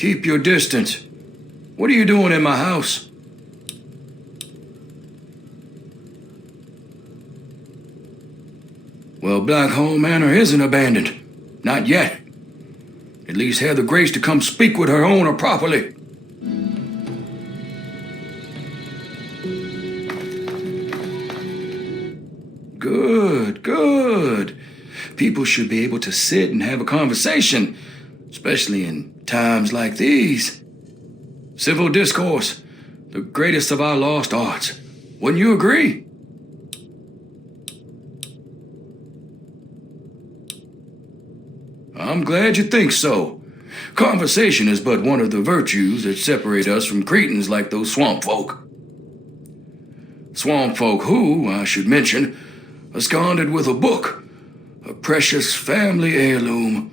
Keep your distance. What are you doing in my house? Well, Blackhall Manor isn't abandoned. Not yet. At least have the grace to come speak with her owner properly. Good, good. People should be able to sit and have a conversation, especially in times like these. Civil discourse, the greatest of our lost arts. Wouldn't you agree? I'm glad you think so. Conversation is but one of the virtues that separate us from cretins like those swamp folk. Swamp folk who, I should mention, absconded with a book, a precious family heirloom.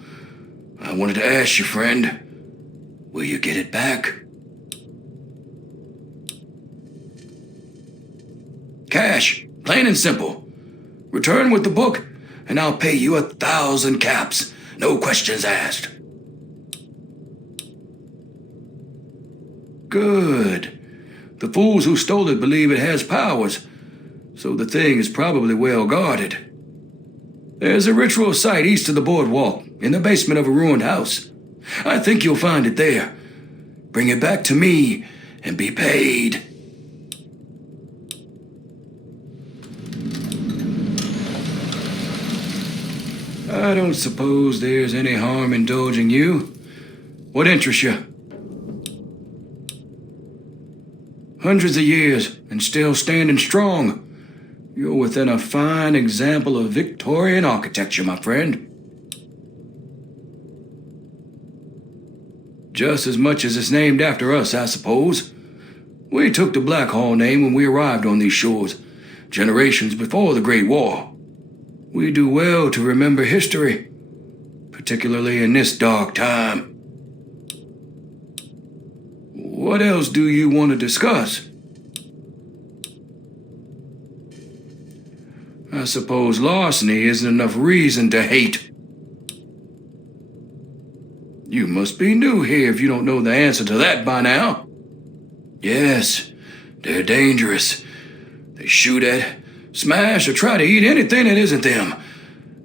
I wanted to ask you, friend, will you get it back? Cash, plain and simple. Return with the book, and I'll pay you 1,000 caps. No questions asked. Good. The fools who stole it believe it has powers, so the thing is probably well guarded. There's a ritual site east of the boardwalk, in the basement of a ruined house. I think you'll find it there. Bring it back to me and be paid. I don't suppose there's any harm indulging you. What interests you? Hundreds of years, and still standing strong. You're within a fine example of Victorian architecture, my friend. Just as much as it's named after us, I suppose. We took the Blackhall name when we arrived on these shores, generations before the Great War. We do well to remember history, particularly in this dark time. What else do you want to discuss? I suppose larceny isn't enough reason to hate. You must be new here if you don't know the answer to that by now. Yes, they're dangerous. They shoot at, smash, or try to eat anything that isn't them,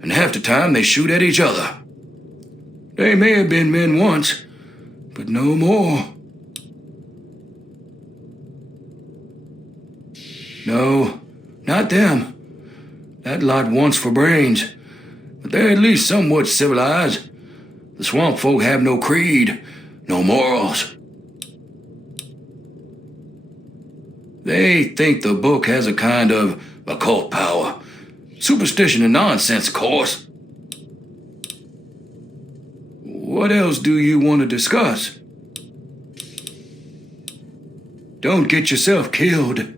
and half the time they shoot at each other. They may have been men once, but no more. No, not them. That lot wants for brains, but they're at least somewhat civilized. The swamp folk have no creed, no morals. They think the book has a kind of occult power. Superstition and nonsense, of course. What else do you want to discuss? Don't get yourself killed.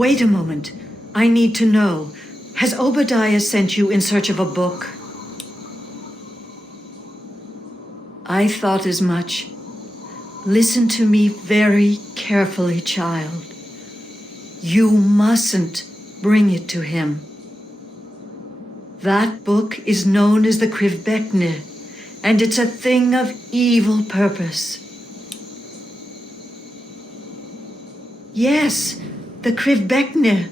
Wait a moment. I need to know. Has Obadiah sent you in search of a book? I thought as much. Listen to me very carefully, child. You mustn't bring it to him. That book is known as the Krivbekne, and it's a thing of evil purpose. Yes, the Krivbekne.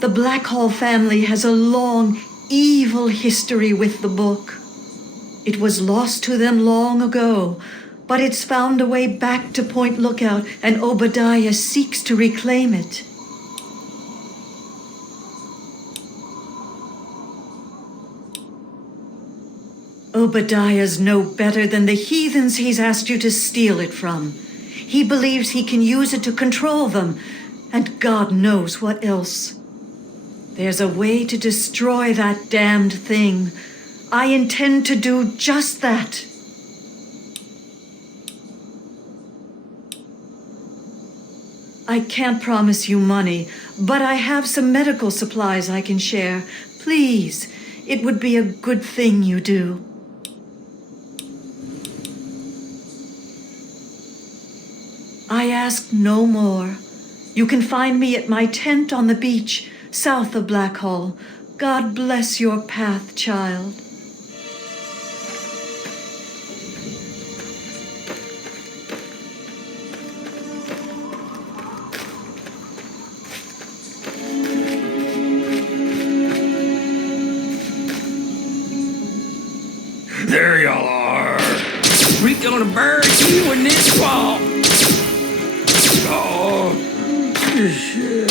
The Blackhall family has a long, evil history with the book. It was lost to them long ago, but it's found a way back to Point Lookout, and Obadiah seeks to reclaim it. Obadiah's no better than the heathens he's asked you to steal it from. He believes he can use it to control them, and God knows what else. There's a way to destroy that damned thing. I intend to do just that. I can't promise you money, but I have some medical supplies I can share. Please, it would be a good thing you do. I ask no more. You can find me at my tent on the beach, south of Blackhall. God bless your path, child. There y'all are. We're gonna bury you in this swamp. Oh, shit.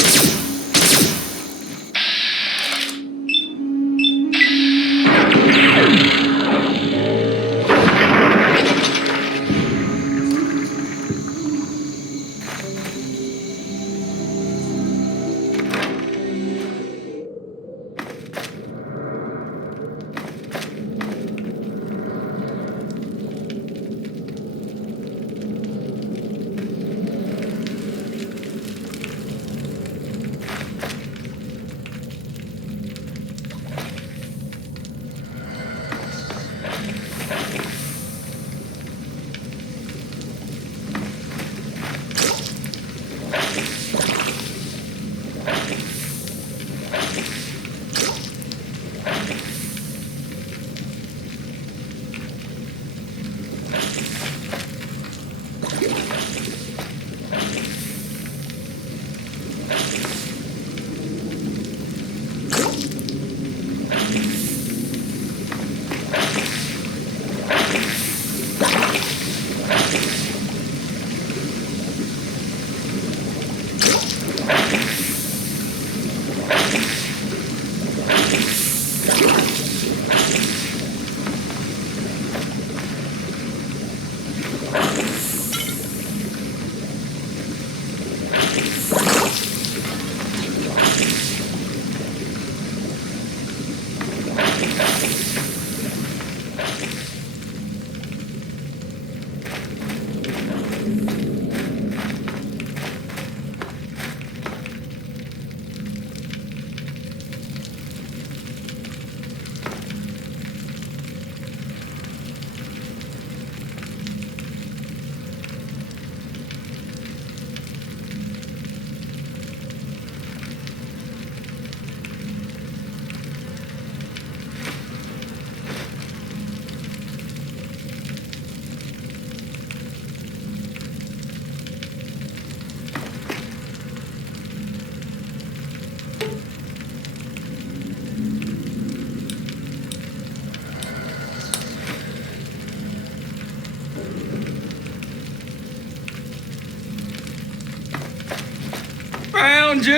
Found you.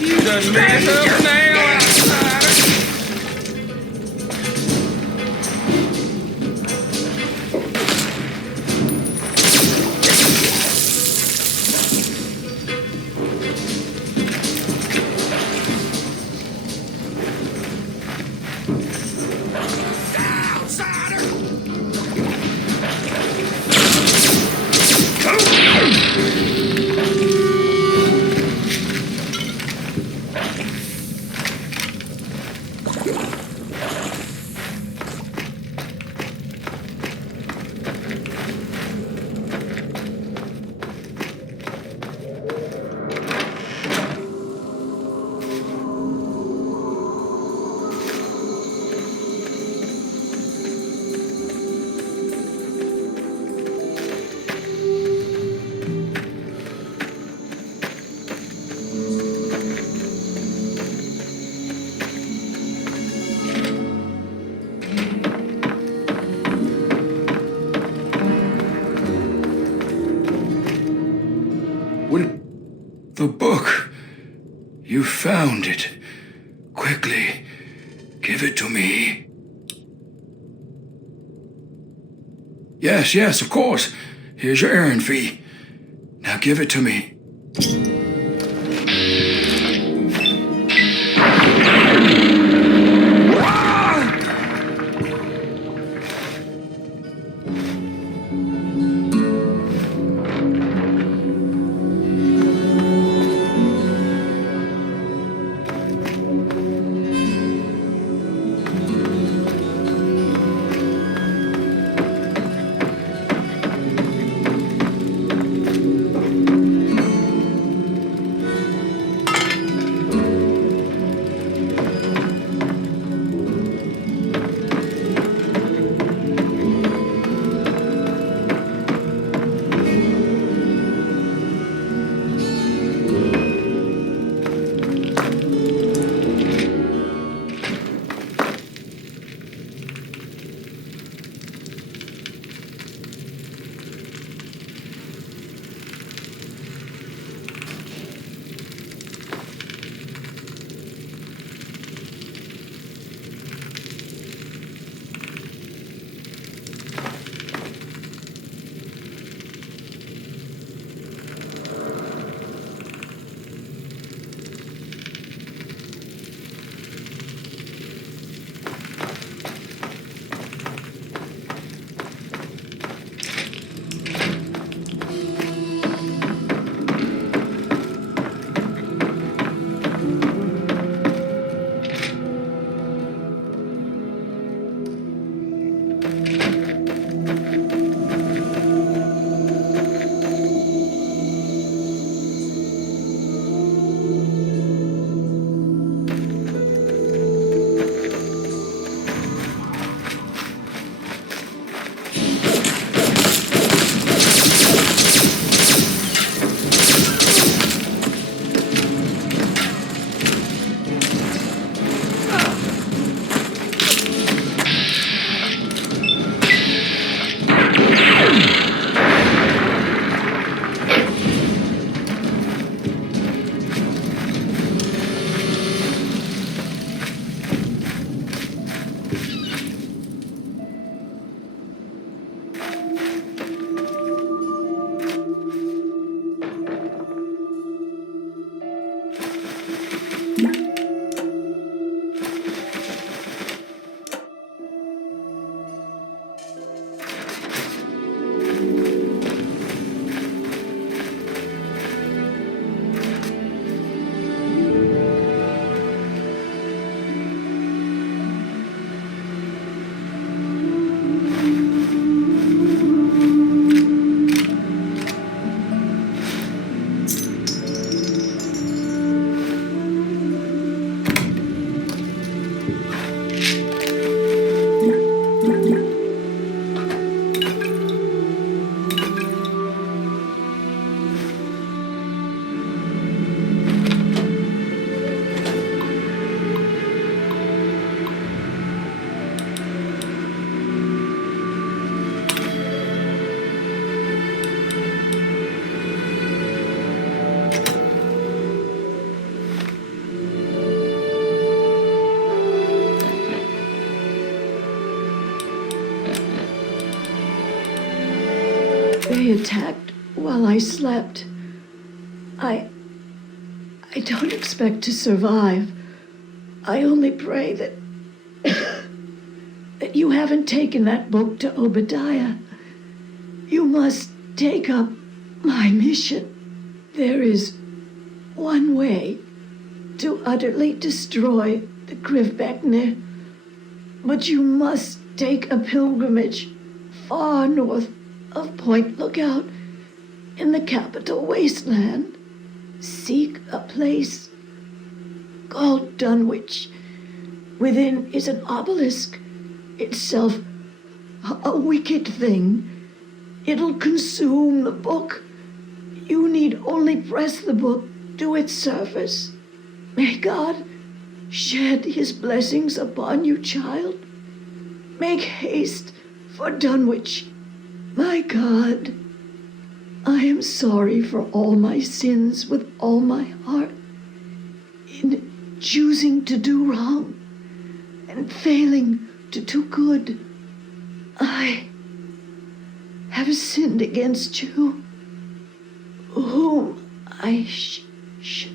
You done messed up now, outsider. The book. You found it. Quickly, give it to me. Yes, of course. Here's your errand fee. Now give it to me. They attacked while I slept. I don't expect to survive. I only pray that that you haven't taken that book to Obadiah. You must take up my mission. There is one way to utterly destroy the Grivbekner, but you must take a pilgrimage far north of Point Lookout in the capital wasteland. Seek a place called Dunwich. Within is an obelisk, itself a wicked thing. It'll consume the book. You need only press the book to its surface. May God shed his blessings upon you, child. Make haste for Dunwich. My God, I am sorry for all my sins with all my heart in choosing to do wrong and failing to do good. I have sinned against you, whom I should.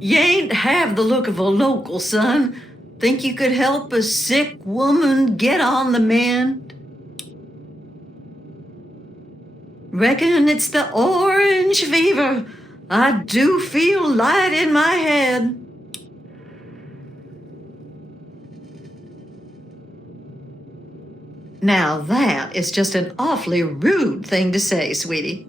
You ain't have the look of a local, son. Think you could help a sick woman get on the mend? Reckon it's the orange fever. I do feel light in my head. Now that is just an awfully rude thing to say, sweetie.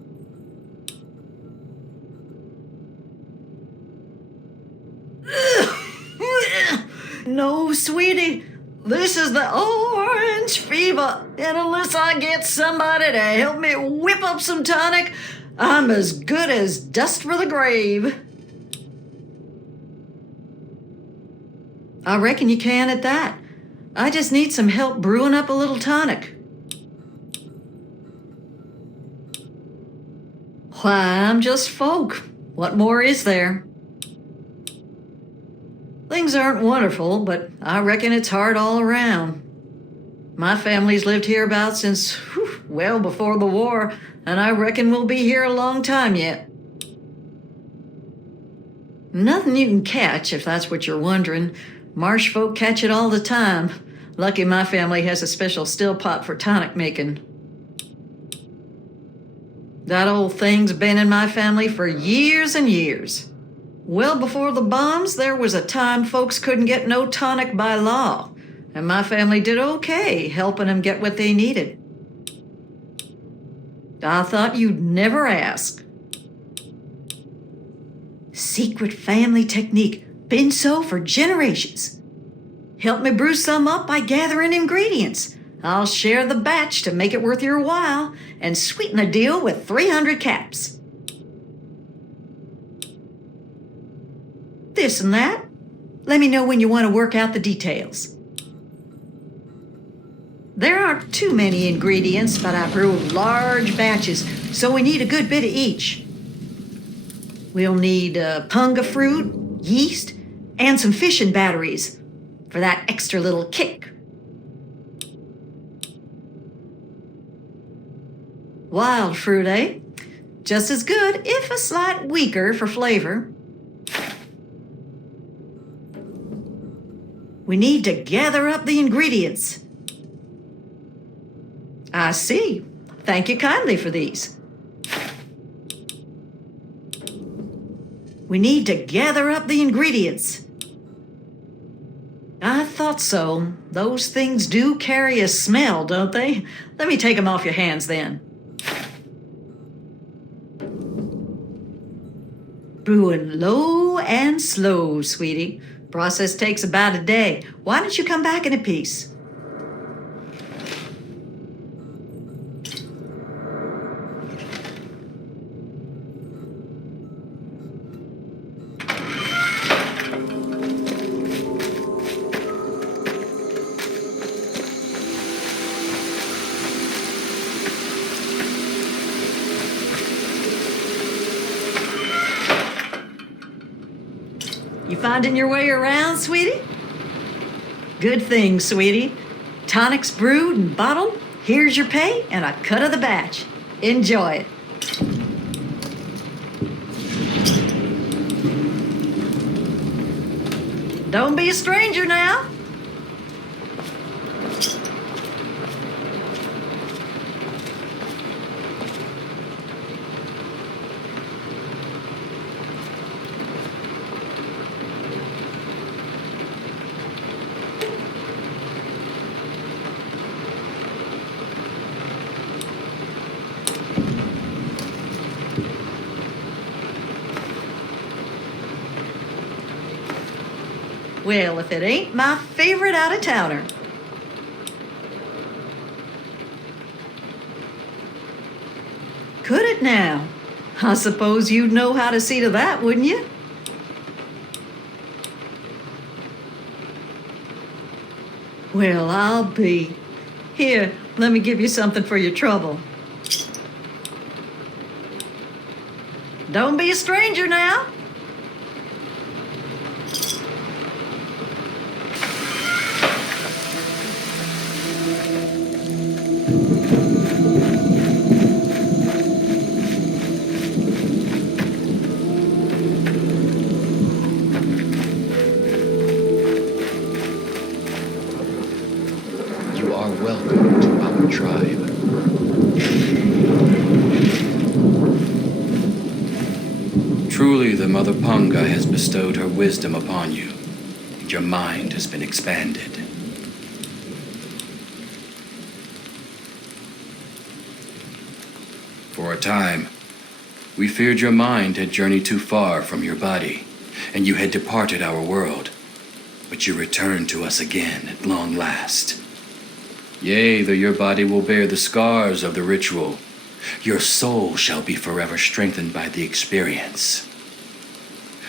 No, sweetie, this is the orange fever, and unless I get somebody to help me whip up some tonic, I'm as good as dust for the grave. I reckon you can at that. I just need some help brewing up a little tonic. Why, I'm just folk. What more is there? Things aren't wonderful, but I reckon it's hard all around. My family's lived hereabouts since, well, before the war, and I reckon we'll be here a long time yet. Nothing you can catch, if that's what you're wondering. Marsh folk catch it all the time. Lucky my family has a special still pot for tonic making. That old thing's been in my family for years and years. Well, before the bombs, there was a time folks couldn't get no tonic by law, and my family did okay helping them get what they needed. I thought you'd never ask. Secret family technique, been so for generations. Help me brew some up by gathering ingredients. I'll share the batch to make it worth your while and sweeten the deal with 300 caps. This and that. Let me know when you want to work out the details. There aren't too many ingredients, but I brew large batches, so we need a good bit of each. We'll need punga fruit, yeast, and some fishing batteries for that extra little kick. Wild fruit, eh? Just as good, if a slight weaker for flavor. We need to gather up the ingredients. I see. Thank you kindly for these. We need to gather up the ingredients. I thought so. Those things do carry a smell, don't they? Let me take them off your hands then. Brewing low and slow, sweetie. Process takes about a day. Why don't you come back in a piece? You finding your way around, sweetie? Good thing, sweetie. Tonic's brewed and bottled. Here's your pay and a cut of the batch. Enjoy it. Don't be a stranger now. Well, if it ain't my favorite out-of-towner. Could it now? I suppose you'd know how to see to that, wouldn't you? Well, I'll be. Here, let me give you something for your trouble. Don't be a stranger now. You are welcome to our tribe. Truly, the Mother Punga has bestowed her wisdom upon you, and your mind has been expanded. For a time, we feared your mind had journeyed too far from your body, and you had departed our world. But you return to us again at long last. Yea, though your body will bear the scars of the ritual, your soul shall be forever strengthened by the experience.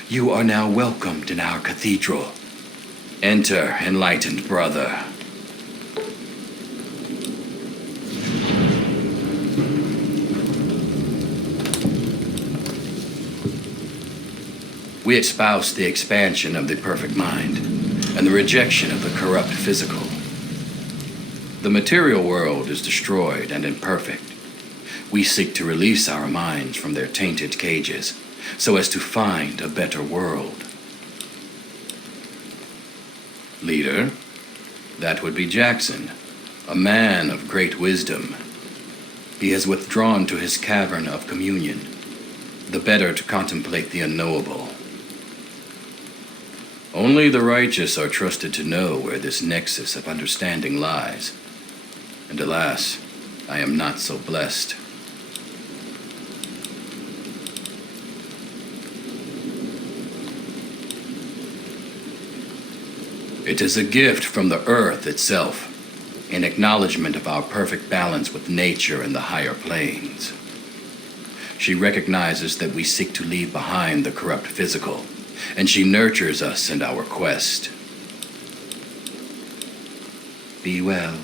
You are now welcomed in our cathedral. Enter, enlightened brother. We espouse the expansion of the perfect mind and the rejection of the corrupt physical. The material world is destroyed and imperfect. We seek to release our minds from their tainted cages so as to find a better world. Leader, that would be Jackson, a man of great wisdom. He has withdrawn to his cavern of communion, the better to contemplate the unknowable. Only the righteous are trusted to know where this nexus of understanding lies. And alas, I am not so blessed. It is a gift from the earth itself, in acknowledgement of our perfect balance with nature and the higher planes. She recognizes that we seek to leave behind the corrupt physical, and she nurtures us in our quest. Be well.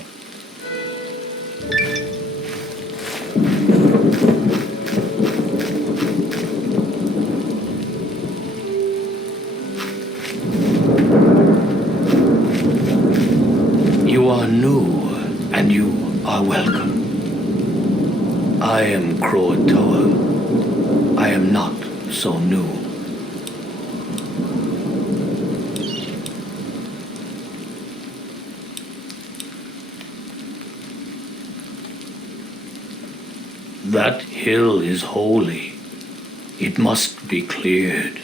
You are new, and you are welcome. I am Croatoa. I am not so new. That hill is holy. It must be cleared.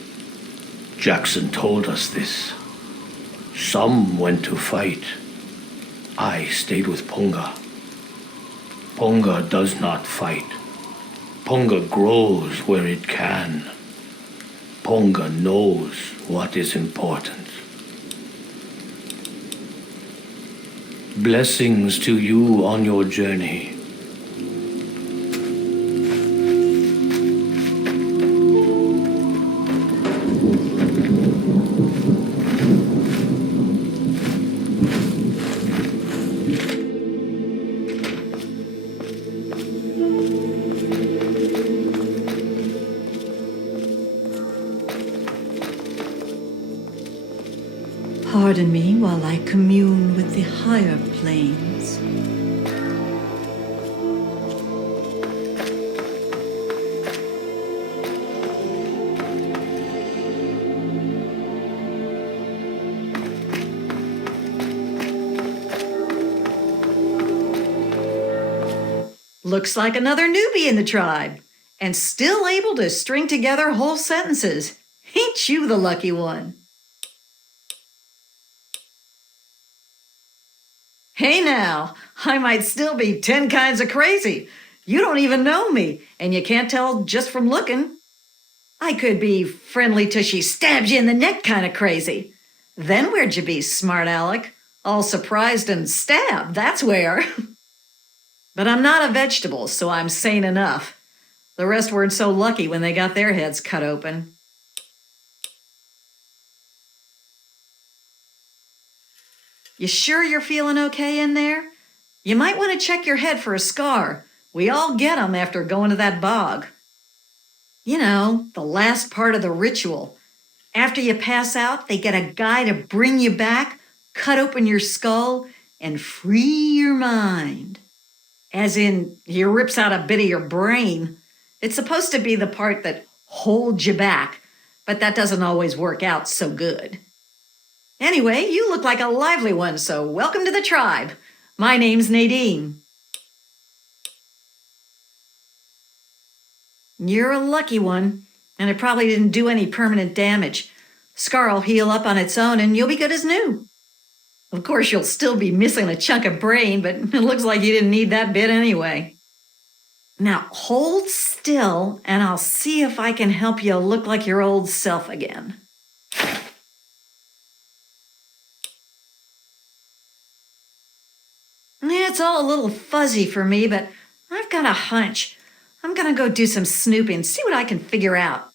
Jackson told us this. Some went to fight. I stayed with Punga. Punga does not fight. Punga grows where it can. Punga knows what is important. Blessings to you on your journey. Pardon me while I commune with the higher planes. Looks like another newbie in the tribe, and still able to string together whole sentences. Ain't you the lucky one? Hey now, I might still be 10 kinds of crazy. You don't even know me, and you can't tell just from looking. I could be friendly till she stabs you in the neck kind of crazy. Then where'd you be, smart Alec? All surprised and stabbed, that's where. But I'm not a vegetable, so I'm sane enough. The rest weren't so lucky when they got their heads cut open. You sure you're feeling okay in there? You might want to check your head for a scar. We all get 'em after going to that bog. You know, the last part of the ritual. After you pass out, they get a guy to bring you back, cut open your skull, and free your mind. As in, he rips out a bit of your brain. It's supposed to be the part that holds you back, but that doesn't always work out so good. Anyway, you look like a lively one, so welcome to the tribe. My name's Nadine. You're a lucky one, and it probably didn't do any permanent damage. Scar'll heal up on its own, and you'll be good as new. Of course, you'll still be missing a chunk of brain, but it looks like you didn't need that bit anyway. Now, hold still, and I'll see if I can help you look like your old self again. It's all a little fuzzy for me, but I've got a hunch. I'm gonna go do some snooping, see what I can figure out.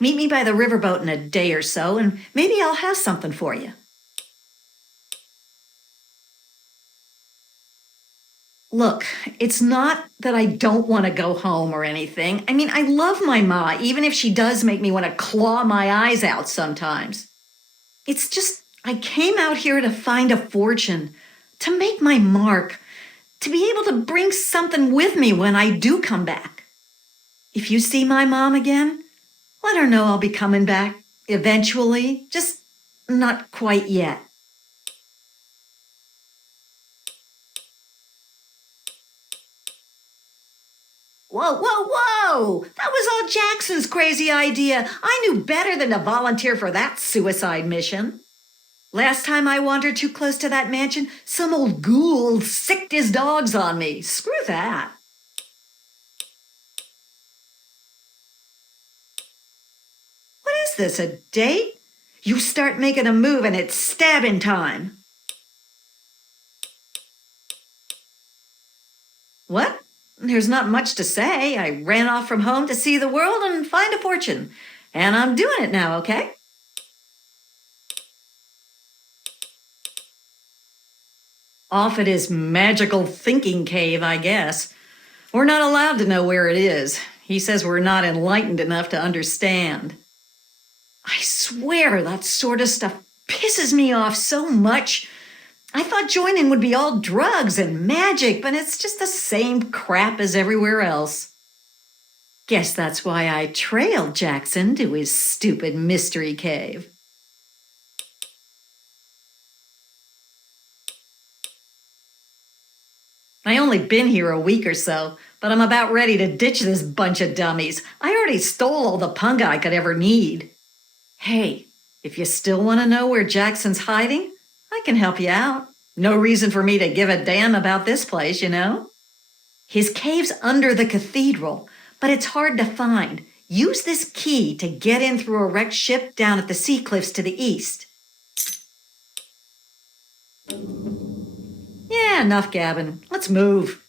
Meet me by the riverboat in a day or so, and maybe I'll have something for you. Look, it's not that I don't want to go home or anything. I mean, I love my ma, even if she does make me want to claw my eyes out sometimes. It's just, I came out here to find a fortune, to make my mark, to be able to bring something with me when I do come back. If you see my mom again, let her know I'll be coming back eventually, just not quite yet. Whoa, whoa, whoa! That was all Jackson's crazy idea. I knew better than to volunteer for that suicide mission. Last time I wandered too close to that mansion, some old ghoul sicked his dogs on me. Screw that. What is this, a date? You start making a move and it's stabbing time. What? There's not much to say. I ran off from home to see the world and find a fortune. And I'm doing it now, okay? Off at his magical thinking cave, I guess. We're not allowed to know where it is. He says we're not enlightened enough to understand. I swear that sort of stuff pisses me off so much. I thought joining would be all drugs and magic, but it's just the same crap as everywhere else. Guess that's why I trailed Jackson to his stupid mystery cave. I only been here a week or so, but I'm about ready to ditch this bunch of dummies. I already stole all the punga I could ever need. Hey, if you still want to know where Jackson's hiding, I can help you out. No reason for me to give a damn about this place, you know? His cave's under the cathedral, but it's hard to find. Use this key to get in through a wrecked ship down at the sea cliffs to the east. Yeah, enough gabbing. Let's move.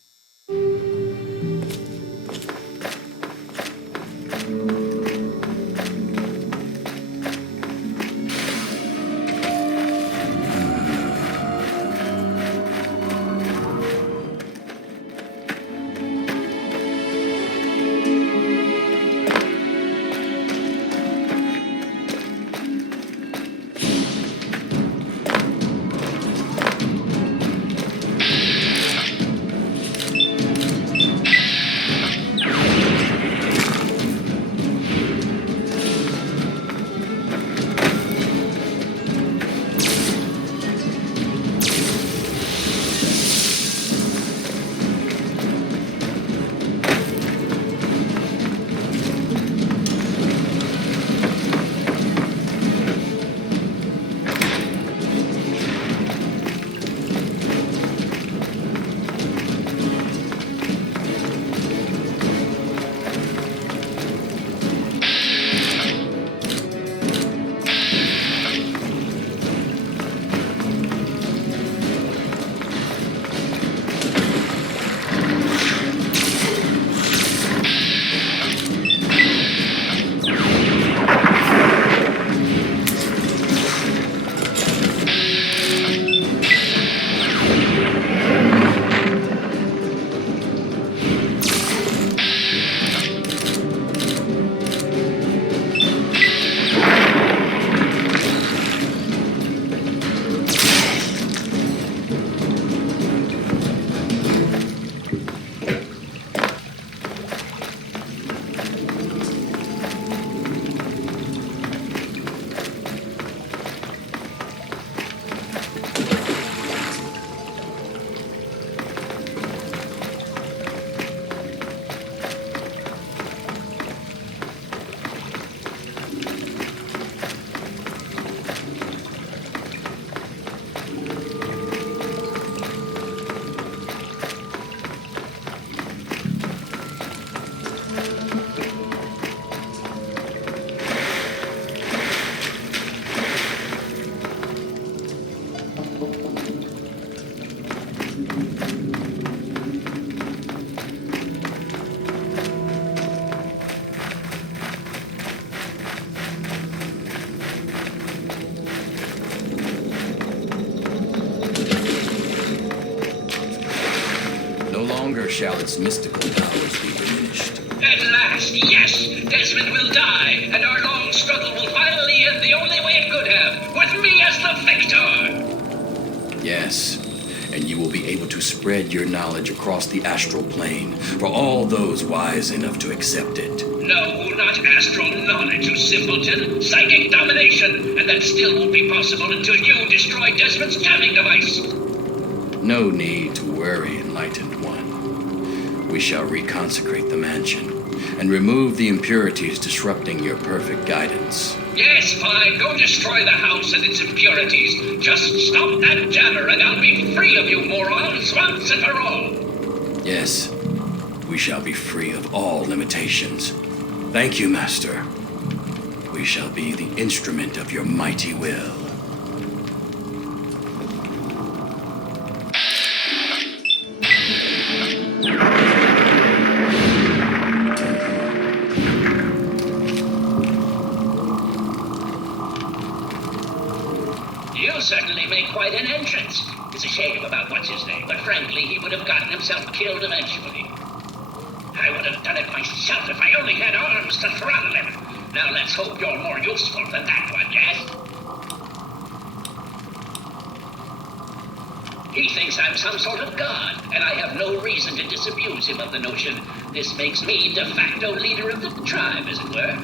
shall its mystical powers be diminished. At last, yes! Desmond will die, and our long struggle will finally end the only way it could have, with me as the victor! Yes, and you will be able to spread your knowledge across the astral plane for all those wise enough to accept it. No, not astral knowledge, you simpleton. Psychic domination, and that still won't be possible until you destroy Desmond's jamming device. No need to worry, Enlightened One. We shall reconsecrate the mansion and remove the impurities disrupting your perfect guidance. Yes, fine. Go destroy the house and its impurities. Just stop that jammer and I'll be free of you morons once and for all. Yes, we shall be free of all limitations. Thank you, Master. We shall be the instrument of your mighty will. You certainly make quite an entrance. It's a shame about what's-his-name, but frankly, he would have gotten himself killed eventually. I would have done it myself if I only had arms to throttle him. Now let's hope you're more useful than that one, yes? He thinks I'm some sort of god, and I have no reason to disabuse him of the notion. This makes me de facto leader of the tribe, as it were.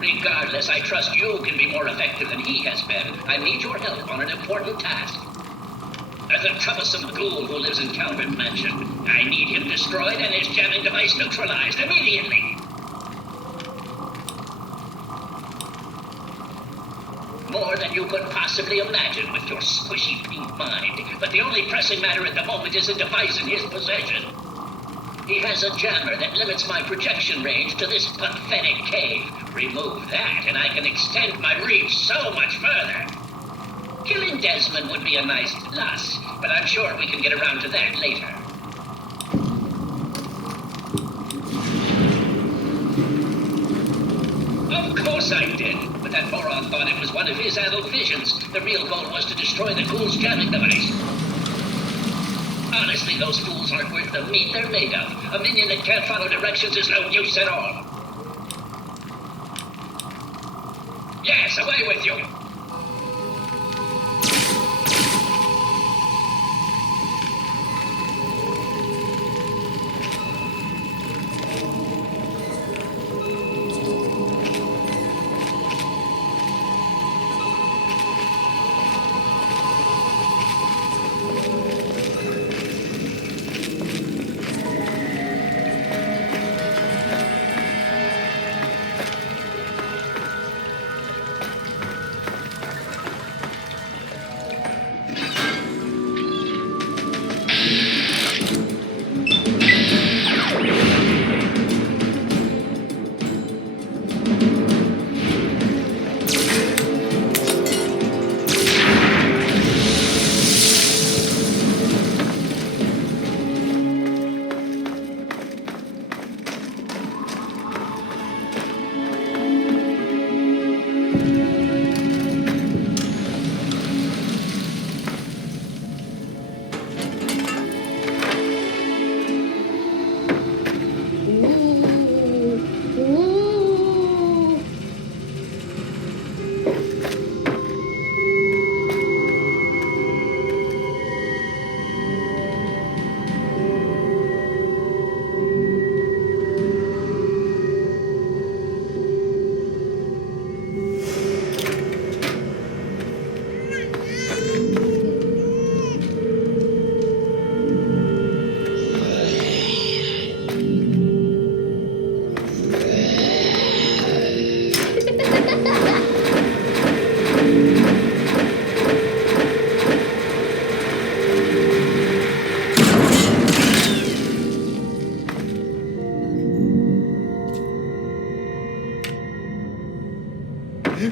Regardless, I trust you can be more effective than he has been. I need your help on an important task. There's a troublesome ghoul who lives in Calvert Mansion. I need him destroyed and his jamming device neutralized immediately. More than you could possibly imagine with your squishy pink mind. But the only pressing matter at the moment is a device in his possession. He has a jammer that limits my projection range to this pathetic cave. Remove that, and I can extend my reach so much further. Killing Desmond would be a nice plus, but I'm sure we can get around to that later. Of course I did, but that moron thought it was one of his adult visions. The real goal was to destroy the ghoul's jamming device. Honestly, those fools aren't worth the meat they're made of. A minion that can't follow directions is no use at all. Yes, away with you!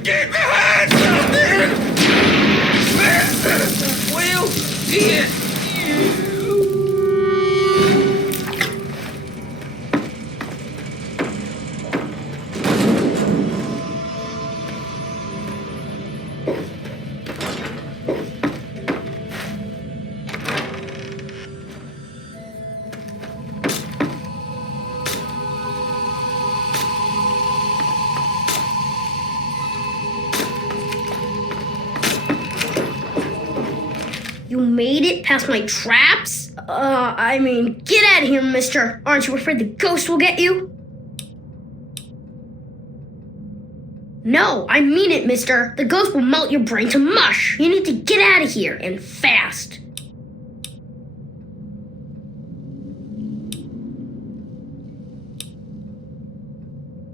Get your hands up there! We'll get you! You made it past my traps? Get out of here, mister. Aren't you afraid the ghost will get you? No, I mean it, mister. The ghost will melt your brain to mush. You need to get out of here, and fast.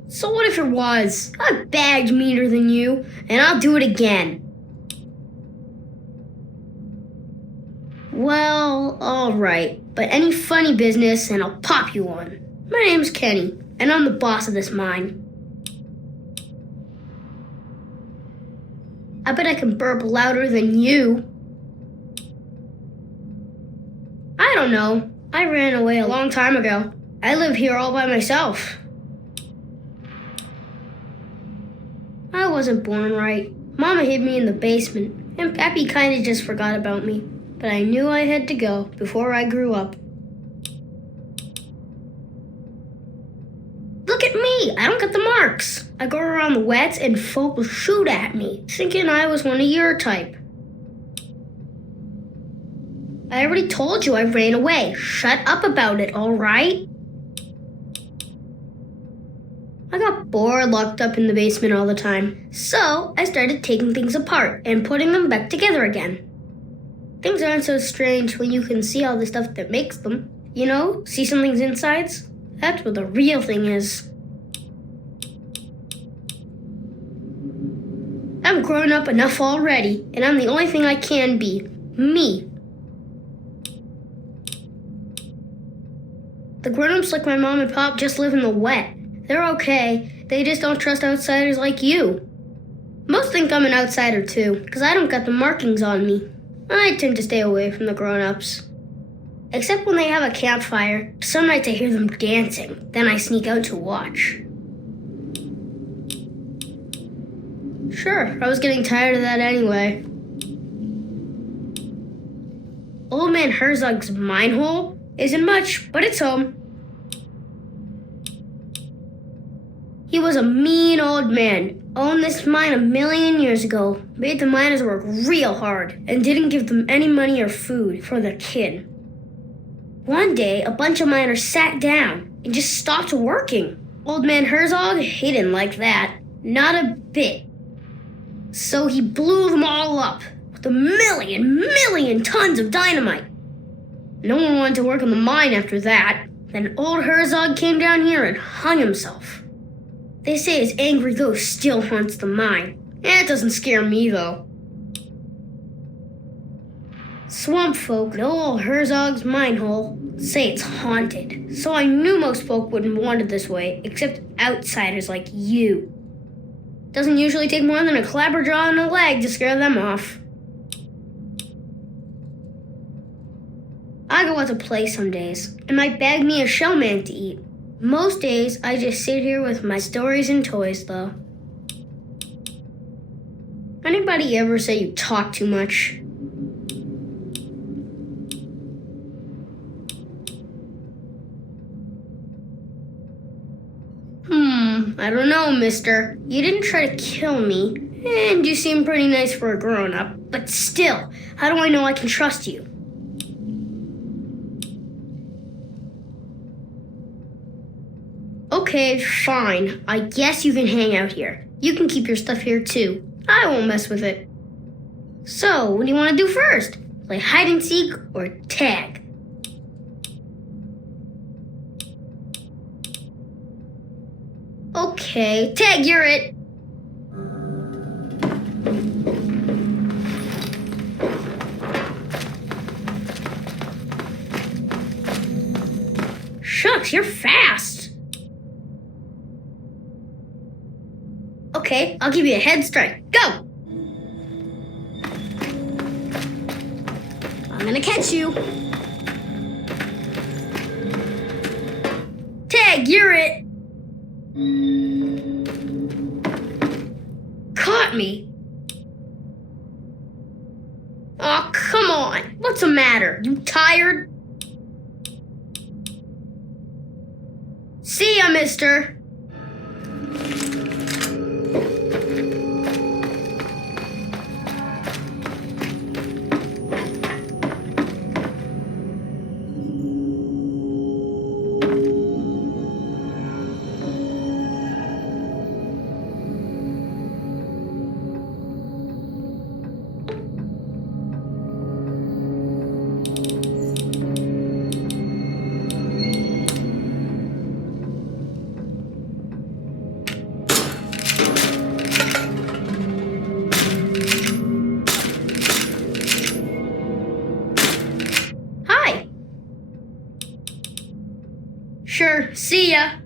So what if it was? I bagged meaner than you, and I'll do it again. Well, alright, but any funny business and I'll pop you one. My name's Kenny, and I'm the boss of this mine. I bet I can burp louder than you. I don't know. I ran away a long time ago. I live here all by myself. I wasn't born right. Mama hid me in the basement, and Pappy kinda just forgot about me. But I knew I had to go before I grew up. Look at me! I don't get the marks. I go around the wets and folk will shoot at me, thinking I was one of your type. I already told you I ran away. Shut up about it, alright? I got bored locked up in the basement all the time, so I started taking things apart and putting them back together again. Things aren't so strange when you can see all the stuff that makes them. You know, see something's insides? That's what the real thing is. I've grown up enough already, and I'm the only thing I can be. Me. The grown-ups like my mom and pop just live in the wet. They're okay. They just don't trust outsiders like you. Most think I'm an outsider too, because I don't got the markings on me. I tend to stay away from the grown-ups. Except when they have a campfire. Some nights I hear them dancing. Then I sneak out to watch. Sure, I was getting tired of that anyway. Old Man Herzog's mine hole isn't much, but it's home. He was a mean old man. Owned this mine 1,000,000 years ago, made the miners work real hard, and didn't give them any money or food for their kid. One day, a bunch of miners sat down and just stopped working. Old Man Herzog, he didn't like that. Not a bit. So he blew them all up with 1,000,000 tons of dynamite. No one wanted to work in the mine after that. Then old Herzog came down here and hung himself. They say his angry ghost still haunts the mine. It doesn't scare me, though. Swamp folk know old Herzog's mine hole say it's haunted, so I knew most folk wouldn't want it this way, except outsiders like you. Doesn't usually take more than a clapperjaw and a leg to scare them off. I go out to play some days, and might bag me a shellman to eat. Most days, I just sit here with my stories and toys, though. Anybody ever say you talk too much? I don't know, mister. You didn't try to kill me, and you seem pretty nice for a grown-up, but still, how do I know I can trust you? Okay, fine. I guess you can hang out here. You can keep your stuff here too. I won't mess with it. So, what do you want to do first? Play hide and seek or tag? Okay, tag, you're it. Shucks, you're fast. Okay, I'll give you a head start. Go! I'm gonna catch you. Tag, you're it. Caught me. Aw, come on. What's the matter? You tired? See ya, mister. Sure, see ya.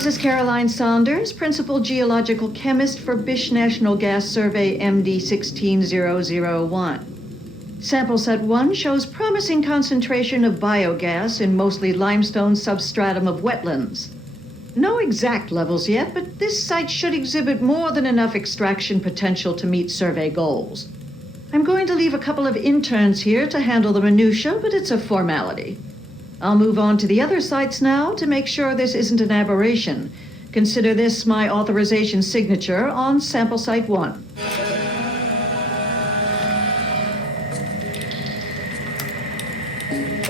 This is Caroline Saunders, Principal Geological Chemist for Bish National Gas Survey MD 16001. Sample set 1 shows promising concentration of biogas in mostly limestone substratum of wetlands. No exact levels yet, but this site should exhibit more than enough extraction potential to meet survey goals. I'm going to leave a couple of interns here to handle the minutiae, but it's a formality. I'll move on to the other sites now to make sure this isn't an aberration. Consider this my authorization signature on sample site 1.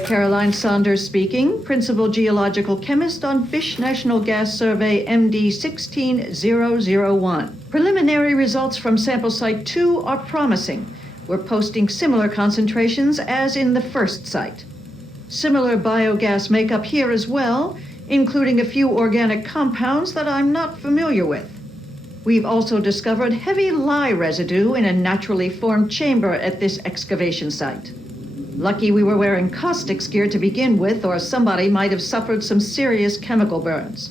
Caroline Saunders speaking, Principal Geological Chemist on Bish National Gas Survey MD 16001. Preliminary results from sample site 2 are promising. We're posting similar concentrations as in the first site. Similar biogas makeup here as well, including a few organic compounds that I'm not familiar with. We've also discovered heavy lye residue in a naturally formed chamber at this excavation site. Lucky we were wearing caustics gear to begin with, or somebody might have suffered some serious chemical burns.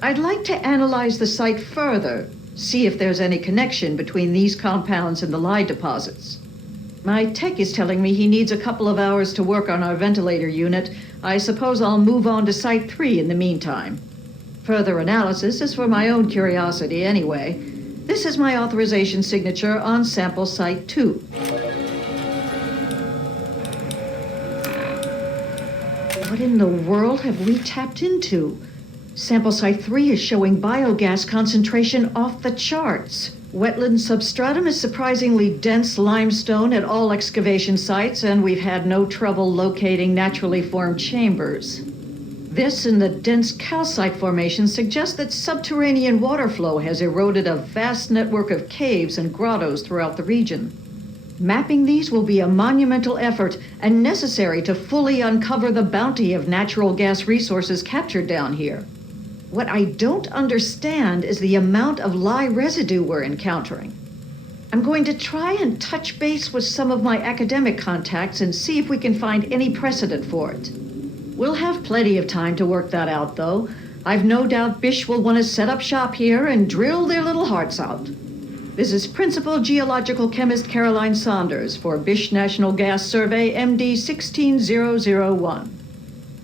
I'd like to analyze the site further, see if there's any connection between these compounds and the lye deposits. My tech is telling me he needs a couple of hours to work on our ventilator unit. I suppose I'll move on to Site 3 in the meantime. Further analysis is for my own curiosity anyway. This is my authorization signature on sample Site 2. What in the world have we tapped into? Sample Site 3 is showing biogas concentration off the charts. Wetland substratum is surprisingly dense limestone at all excavation sites, and we've had no trouble locating naturally formed chambers. This and the dense calcite formation suggest that subterranean water flow has eroded a vast network of caves and grottos throughout the region. Mapping these will be a monumental effort and necessary to fully uncover the bounty of natural gas resources captured down here. What I don't understand is the amount of lye residue we're encountering. I'm going to try and touch base with some of my academic contacts and see if we can find any precedent for it. We'll have plenty of time to work that out, though. I've no doubt Bish will want to set up shop here and drill their little hearts out. This is Principal Geological Chemist Caroline Saunders for Bish National Gas Survey MD 16001.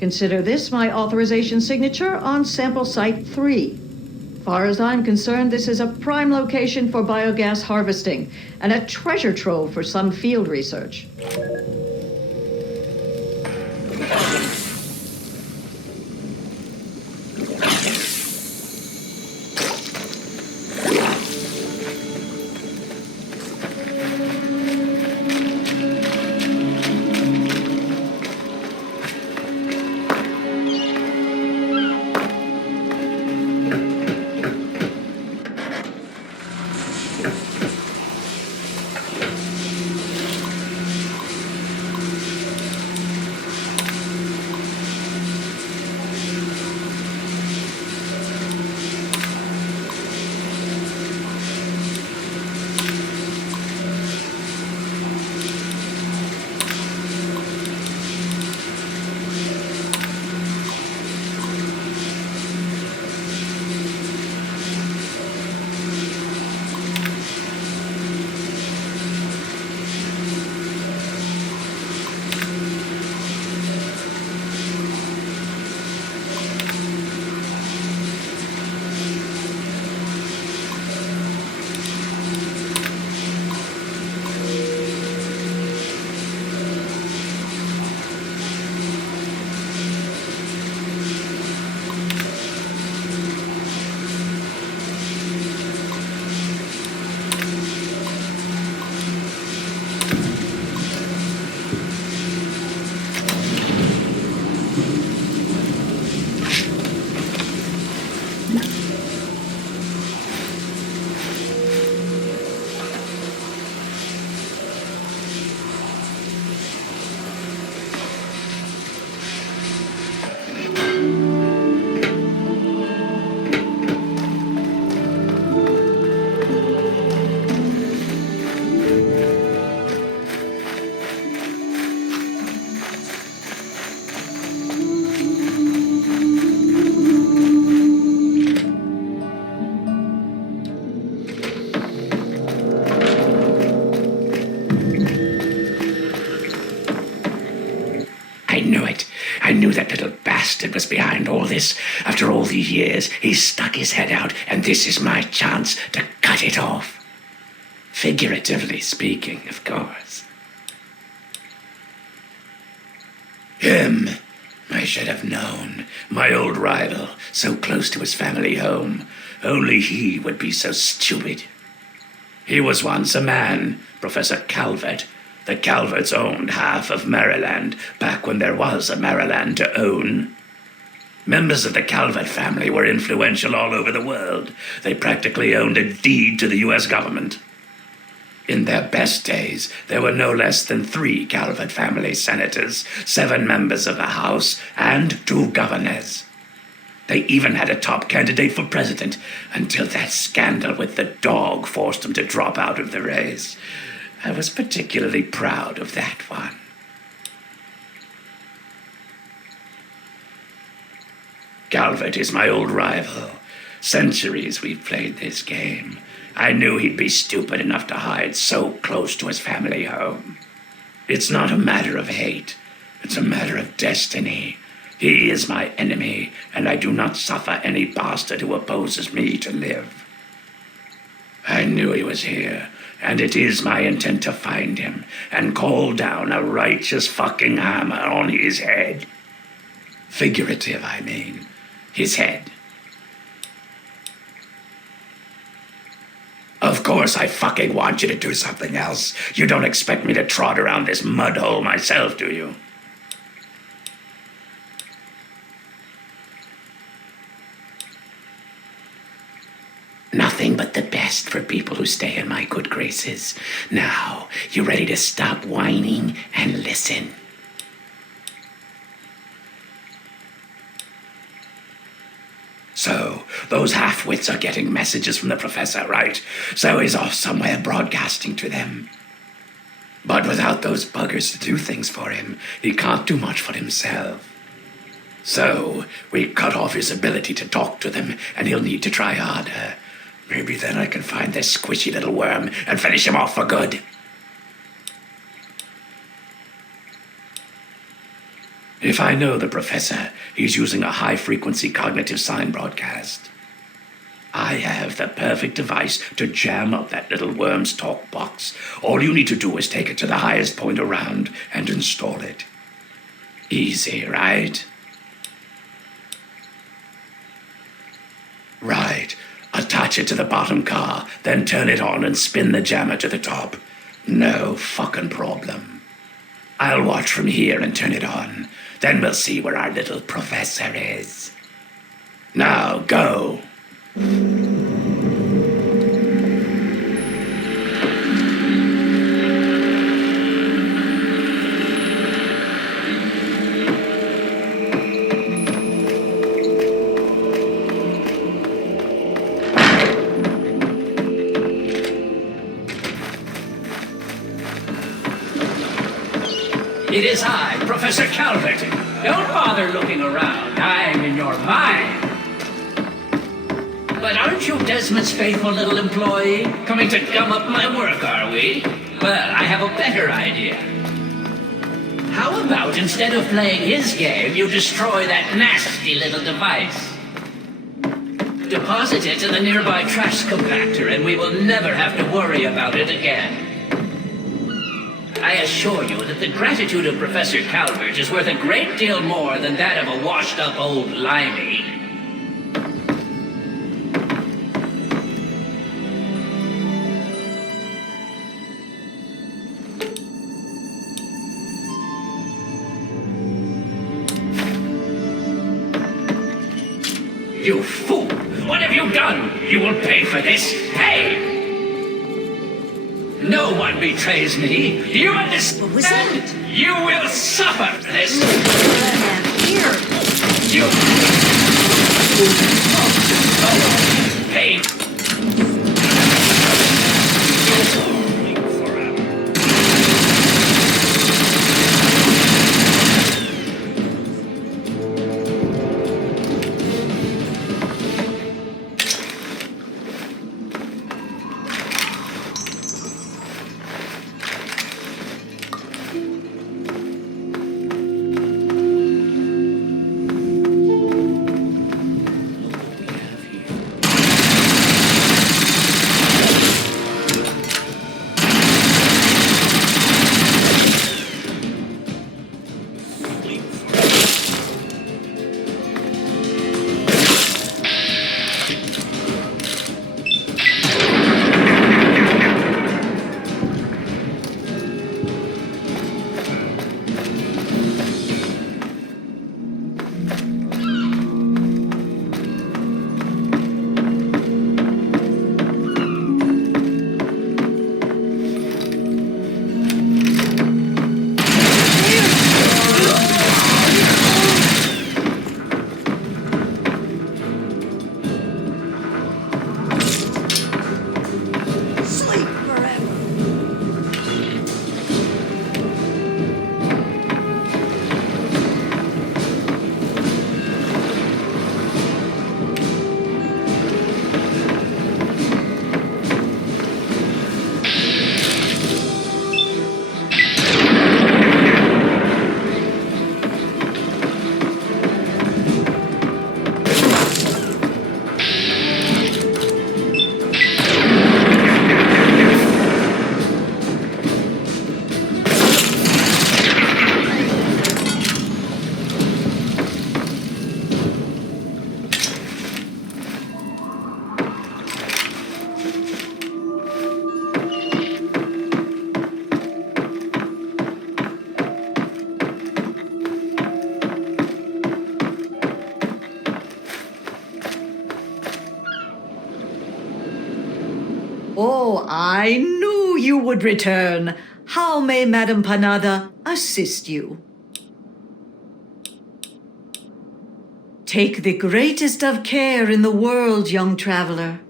Consider this my authorization signature on sample site 3. Far as I'm concerned, this is a prime location for biogas harvesting and a treasure trove for some field research. this? After all these years, he's stuck his head out, and this is my chance to cut it off. Figuratively speaking, of course. Him, I should have known. My old rival, so close to his family home. Only he would be so stupid. He was once a man, Professor Calvert. The Calverts owned half of Maryland, back when there was a Maryland to own. Members of the Calvert family were influential all over the world. They practically owned a deed to the U.S. government. In their best days, there were no less than 3 Calvert family senators, 7 members of the House, and 2 governors. They even had a top candidate for president, until that scandal with the dog forced them to drop out of the race. I was particularly proud of that one. Calvert is my old rival. Centuries we've played this game. I knew he'd be stupid enough to hide so close to his family home. It's not a matter of hate. It's a matter of destiny. He is my enemy, and I do not suffer any bastard who opposes me to live. I knew he was here, and it is my intent to find him and call down a righteous fucking hammer on his head. Figurative, I mean. His head. Of course I fucking want you to do something else. You don't expect me to trot around this mud hole myself, do you? Nothing but the best for people who stay in my good graces. Now, you ready to stop whining and listen? So, those half-wits are getting messages from the professor, right? So he's off somewhere broadcasting to them. But without those buggers to do things for him, he can't do much for himself. So, we cut off his ability to talk to them, and he'll need to try harder. Maybe then I can find this squishy little worm and finish him off for good. If I know the professor, he's using a high-frequency cognitive sign broadcast. I have the perfect device to jam up that little worm's talk box. All you need to do is take it to the highest point around and install it. Easy, right? Right. Attach it to the bottom car, then turn it on and spin the jammer to the top. No fucking problem. I'll watch from here and turn it on. Then we'll see where our little professor is. Now, go. It is I, Professor Calvert. Don't bother looking around. I'm in your mind. But aren't you Desmond's faithful little employee? Coming to gum up my work, are we? Well, I have a better idea. How about instead of playing his game, you destroy that nasty little device? Deposit it in the nearby trash compactor, and we will never have to worry about it again. I assure you that the gratitude of Professor Calvert is worth a great deal more than that of a washed-up old limey. You fool! What have you done? You will pay for this! Pay! No one betrays me. You understand? What was that? You will suffer for this. Here. You. Pain. Oh, I knew you would return. How may Madame Panada assist you? Take the greatest of care in the world, young traveler.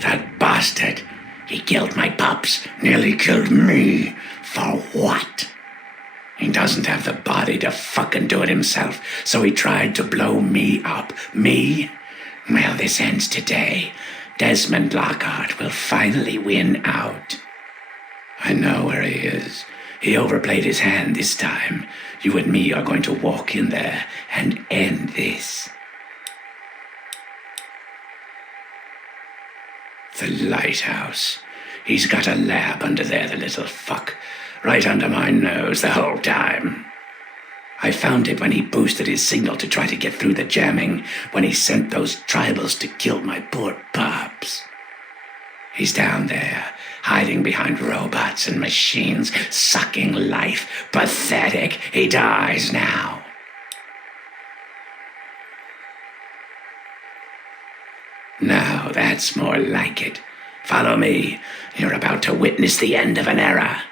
That bastard. He killed my pups, nearly killed me. For what? He doesn't have the body to fucking do it himself, so he tried to blow me up. Me? Well, this ends today. Desmond Lockhart will finally win out. I know where he is. He overplayed his hand this time. You and me are going to walk in there and end this. The lighthouse. He's got a lab under there, the little fuck. Right under my nose the whole time. I found it when he boosted his signal to try to get through the jamming, when he sent those tribals to kill my poor pups. He's down there, hiding behind robots and machines, sucking life. Pathetic. He dies now. Now that's more like it. Follow me. You're about to witness the end of an era.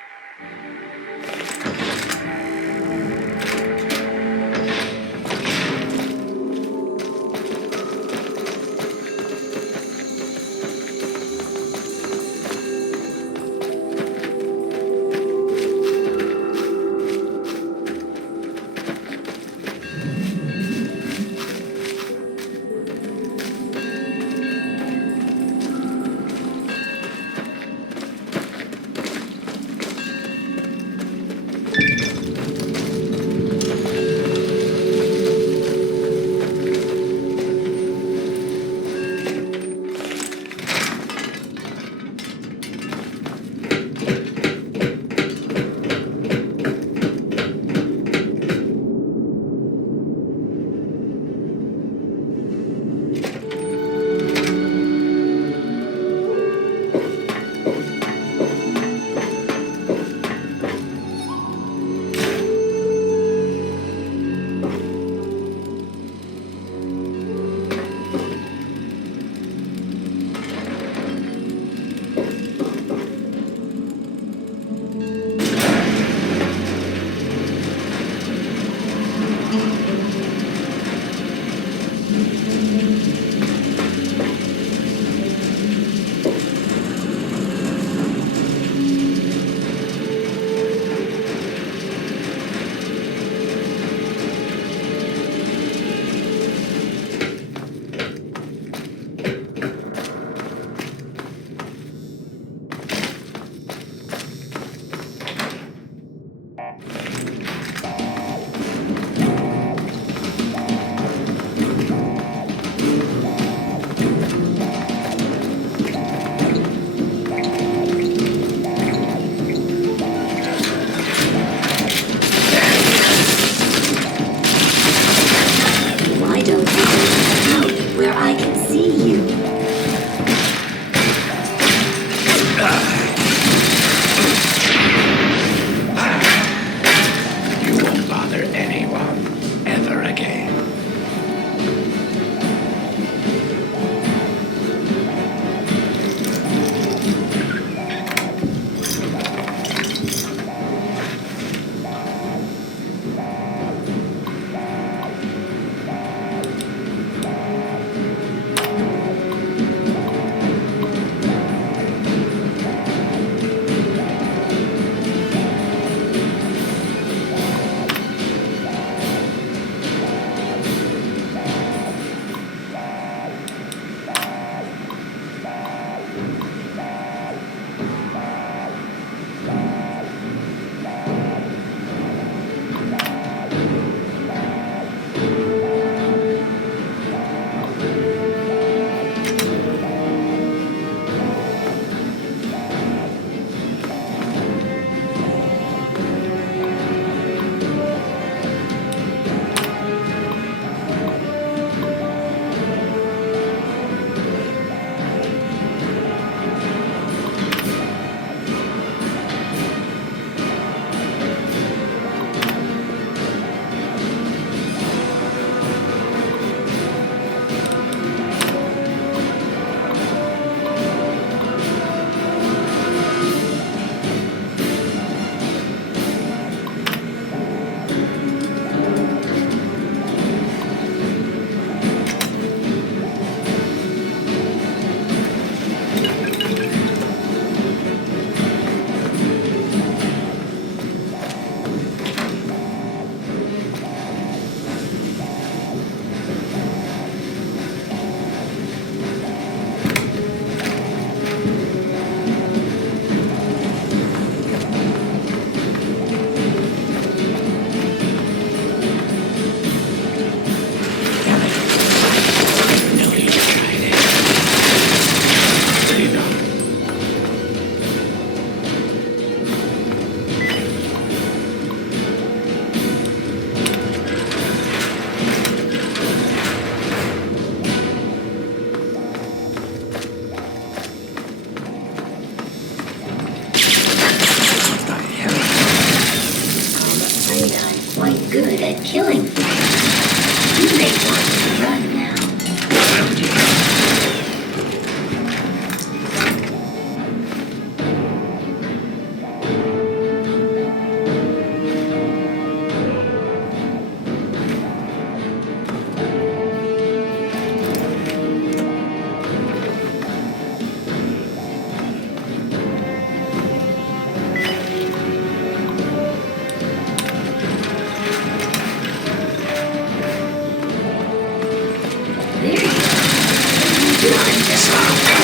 Behind this mountain.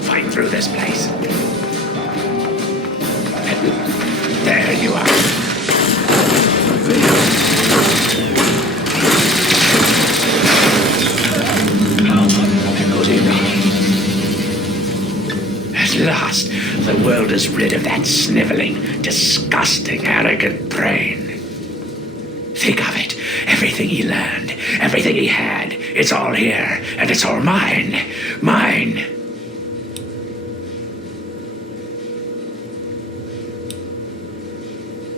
Fight through this place. There you are. At last, the world is rid of that sniveling, disgusting, arrogant brain. Think of it. Everything he learned, everything he had, it's all here, and it's all mine. Mine.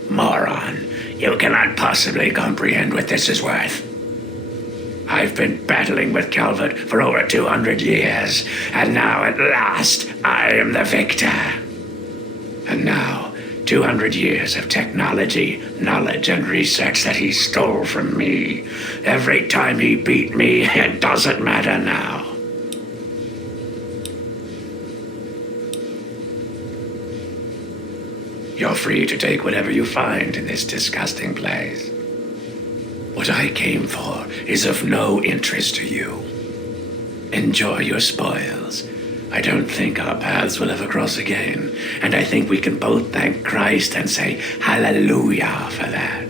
Moron, you cannot possibly comprehend what this is worth. I've been battling with Calvert for over 200 years, and now at last I am the victor. And now, 200 years of technology, knowledge, and research that he stole from me. Every time he beat me, it doesn't matter now. You're free to take whatever you find in this disgusting place. What I came for is of no interest to you. Enjoy your spoils. I don't think our paths will ever cross again, and I think we can both thank Christ and say hallelujah for that.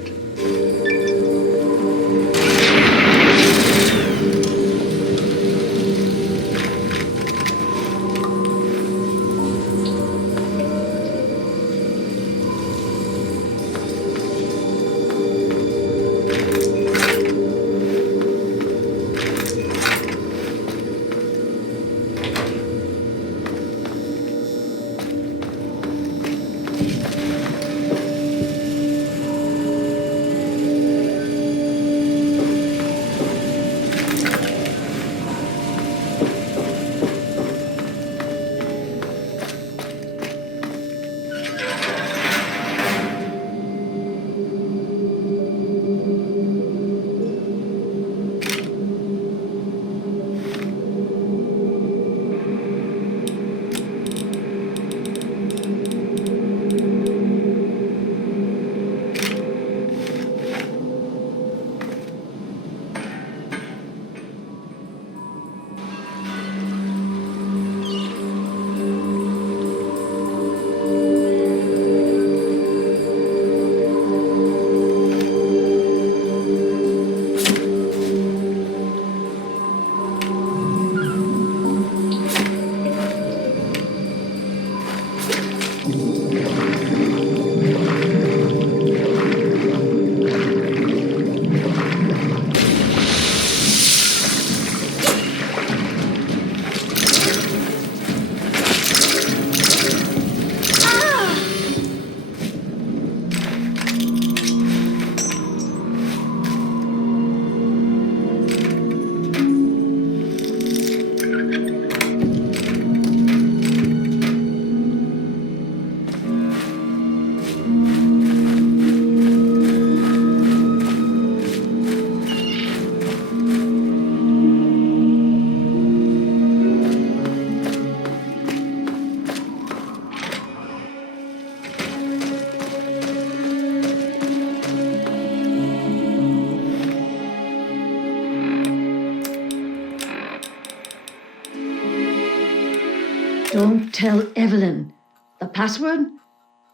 Don't tell Evelyn. The password?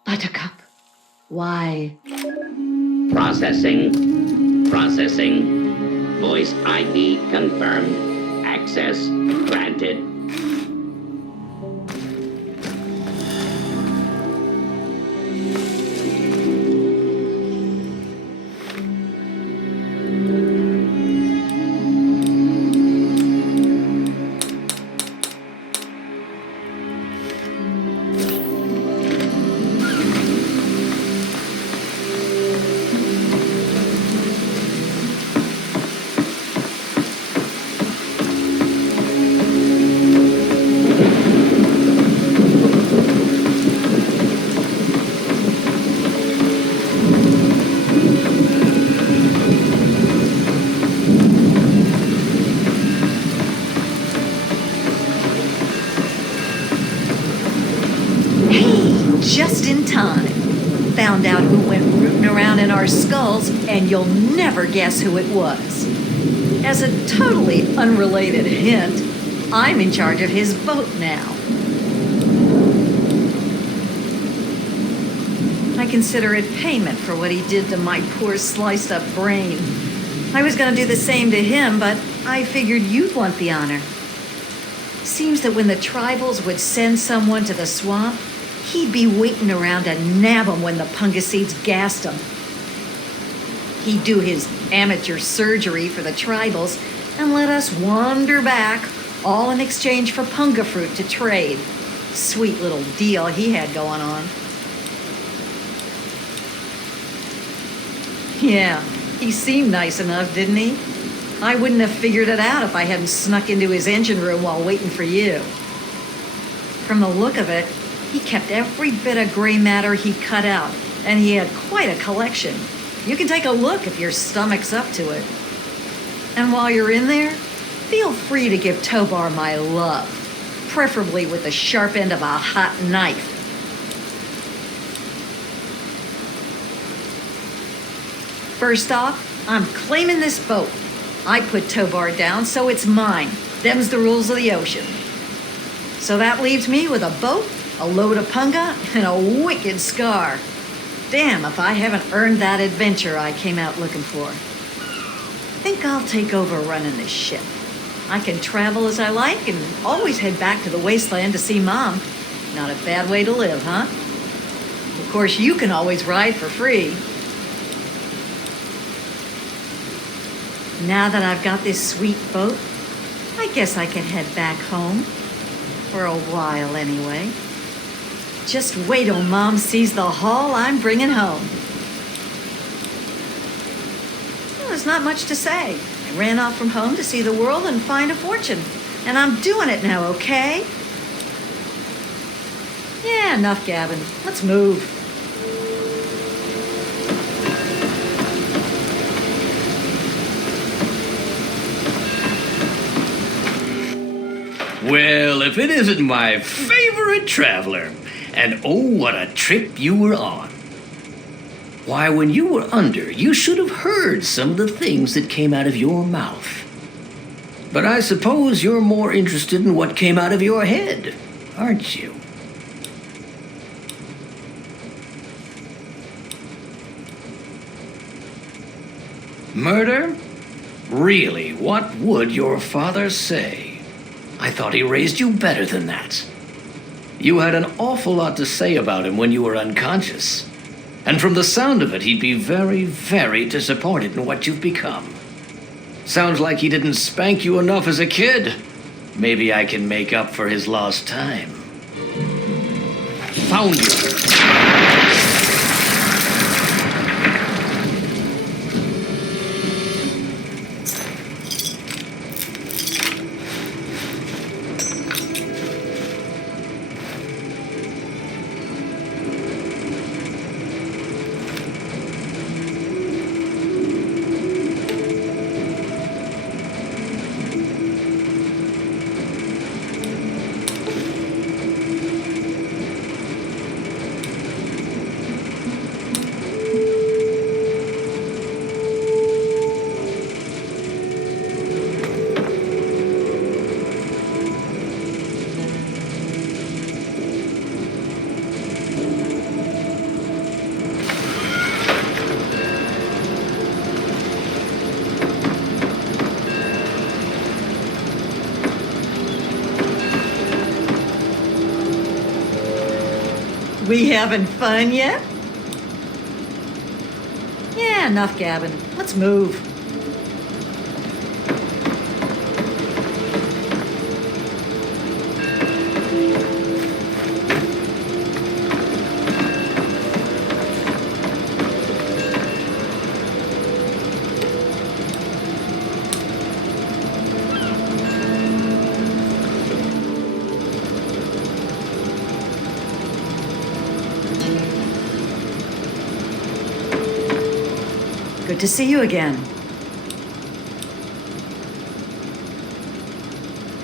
Buttercup. Why? Processing. Processing. Voice ID confirmed. Access granted. our skulls, and you'll never guess who it was. As a totally unrelated hint, I'm in charge of his boat now. I consider it payment for what he did to my poor sliced-up brain. I was going to do the same to him, but I figured you'd want the honor. Seems that when the tribals would send someone to the swamp, he'd be waiting around to nab 'em when the Pungaseeds gassed 'em. He'd do his amateur surgery for the tribals and let us wander back, all in exchange for punga fruit to trade. Sweet little deal he had going on. Yeah, he seemed nice enough, didn't he? I wouldn't have figured it out if I hadn't snuck into his engine room while waiting for you. From the look of it, he kept every bit of gray matter he cut out, and he had quite a collection. You can take a look if your stomach's up to it. And while you're in there, feel free to give Tobar my love, preferably with the sharp end of a hot knife. First off, I'm claiming this boat. I put Tobar down, so it's mine. Them's the rules of the ocean. So that leaves me with a boat, a load of punga, and a wicked scar. Damn if I haven't earned that adventure I came out looking for. Think I'll take over running this ship. I can travel as I like and always head back to the wasteland to see Mom. Not a bad way to live, huh? Of course, you can always ride for free. Now that I've got this sweet boat, I guess I can head back home. For a while, anyway. Just wait till Mom sees the haul I'm bringing home. Well, there's not much to say. I ran off from home to see the world and find a fortune. And I'm doing it now, okay? Yeah, enough gabbing. Let's move. Well, if it isn't my favorite traveler. And oh, what a trip you were on. Why, when you were under, you should have heard some of the things that came out of your mouth. But I suppose you're more interested in what came out of your head, aren't you? Murder? Really, what would your father say? I thought he raised you better than that. You had an awful lot to say about him when you were unconscious. And from the sound of it, he'd be very, very disappointed in what you've become. Sounds like he didn't spank you enough as a kid. Maybe I can make up for his lost time. Found you. We having fun yet? Yeah, enough gabbing. Let's move. Good to see you again.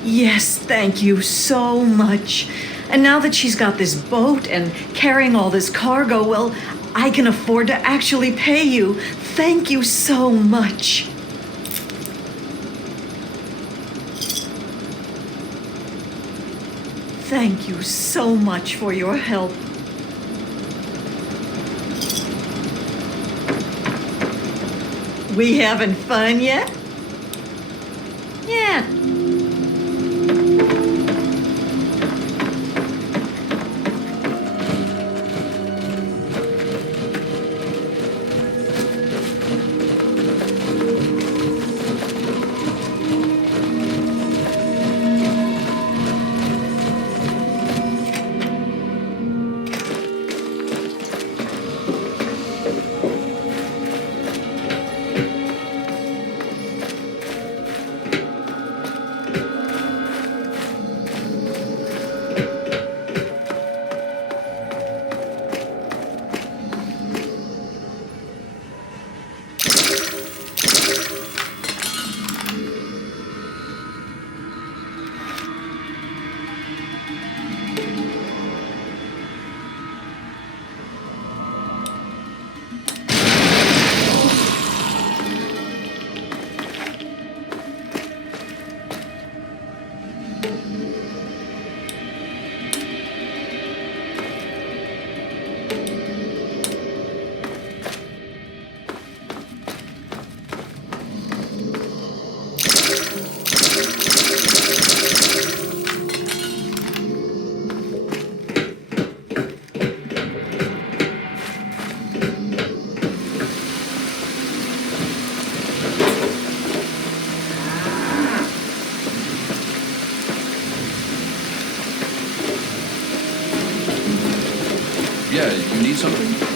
Yes, thank you so much. And now that she's got this boat and carrying all this cargo, well, I can afford to actually pay you. Thank you so much. Thank you so much for your help. We having fun yet? Yeah. Yeah, you need something?